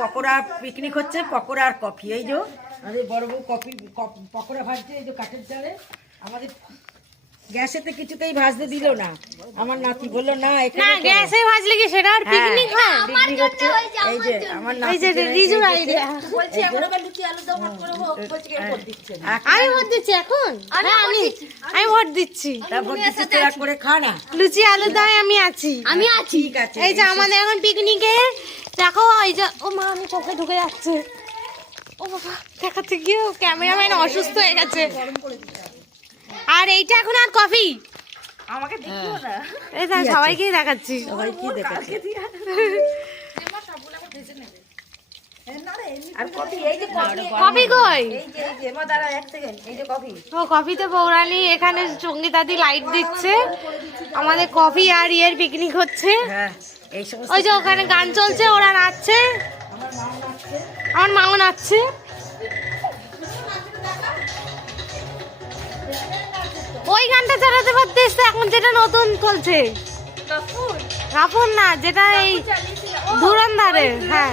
Pakora picnic হচ্ছে, পকোড়া আর coffee. এই যে আমাদের বড় বউ কফি পকোড়া ভাজছে, এই যে কাঠের জালে। আমাদের গ্যাসেতে কিছুতেই ভাজতে দিল না, আমার নাতি বললো না এখানে গ্যাসে ভাজলে কি সেটা আর পিকনিক হয়? পিকনিক হচ্ছে। এই যে আমার নাতি, এই যে রিজুর আইডিয়া। বলছি এখন আবার লুচি আলু দম ভাত করব, বলছি কে ভোট দিচ্ছে? আমি ভোট দিচ্ছি এখন। আমি ভোট দিচ্ছি। ভোট দিচ্ছি, তোরা করে খা না। লুচি আলু দম আমি আছি। ঠিক আছে। এই যে আমাদের এখন পিকনিকে দেখো, এই যে ও মা আমি চোখে ঢুকে যাচ্ছে। ও বাবা, দেখাতে গিয়ে ক্যামেরাম্যান অসুস্থ হয়ে গেছে। আর এইটা এখন আর কফি আমাকে দেখিও না। এই দেখ সবাইকেই দেখাচ্ছি। সবাই কি দেখাচ্ছে? আর কফি, এই যে কফি কই? এই যে মা দাঁড়া এক সেকেন্ড, এই যে কফি। ও কফিতে পৌরাণী এখানে সঙ্গীতাদি লাইট দিচ্ছে। আমাদের কফি আর ইয়ের পিকনিক হচ্ছে। হ্যাঁ, এই সমস্ত। ওই যে ওখানে গান চলছে, ওরা নাচছে, আমার মাও নাচছে। ওই গানটা চালাতে পারতিস তো, এখন যেটা নতুন চলছে। গাফুর না, যেটা এই ধুরন্ধরের। হ্যাঁ,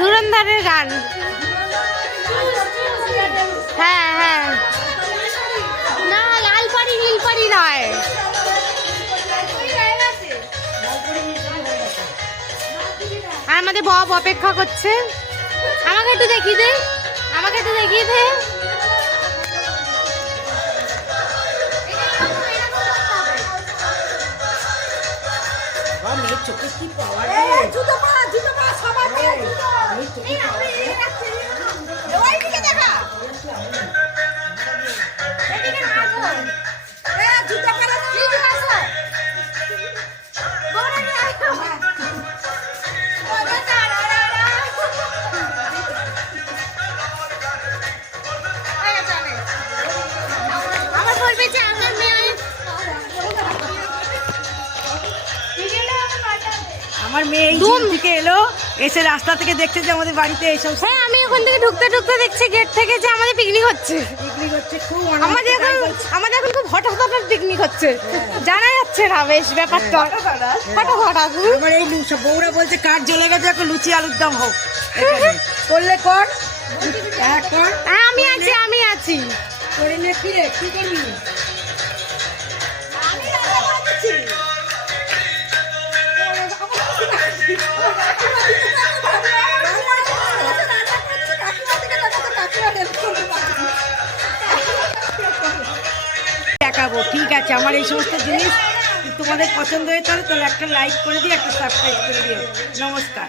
ধুরন্ধরের গান। হ্যাঁ হ্যাঁ, না লালপাড়ি নীলপাড়ি নয়। আর আমাদের বব অপেক্ষা করছে। আমাকে একটু দেখিয়ে দে, আমাকে একটু দেখিয়ে দে। মেয়ের চোখে কি পাওয়ার! জুতো পা সবাই আমার বলবে যে আমার মেয়ে, আমার মেয়ে এই জিম থেকে এলো, এসে রাস্তা থেকে দেখছে যে আমাদের বাড়িতে এইসব। হ্যাঁ আমি ওখান থেকে ঢুকতে ঢুকতে দেখছি গেট থেকে যে আমাদের পিকনিক হচ্ছে। পিকনিক হচ্ছে, খুব আমাদের এখন খুব হঠাৎ হঠাৎ পিকনিক হচ্ছে, জানা যাচ্ছে না বেশ ব্যাপারটা। হঠাৎ আমার এই বউরা বলছে কাঠ জ্বলে গেছে, এখন লুচি আলুর দম হোক। করলে কর, হ্যাঁ কর। হ্যাঁ আমি আছি। করে নিয়ে ফিরে কি করবি? দেখাবো, ঠিক আছে। আমার এই সমস্ত জিনিস তোমাদের পছন্দ হয়ে তাহলে একটা লাইক করে দিও, একটা সাবস্ক্রাইব করে দিও। নমস্কার।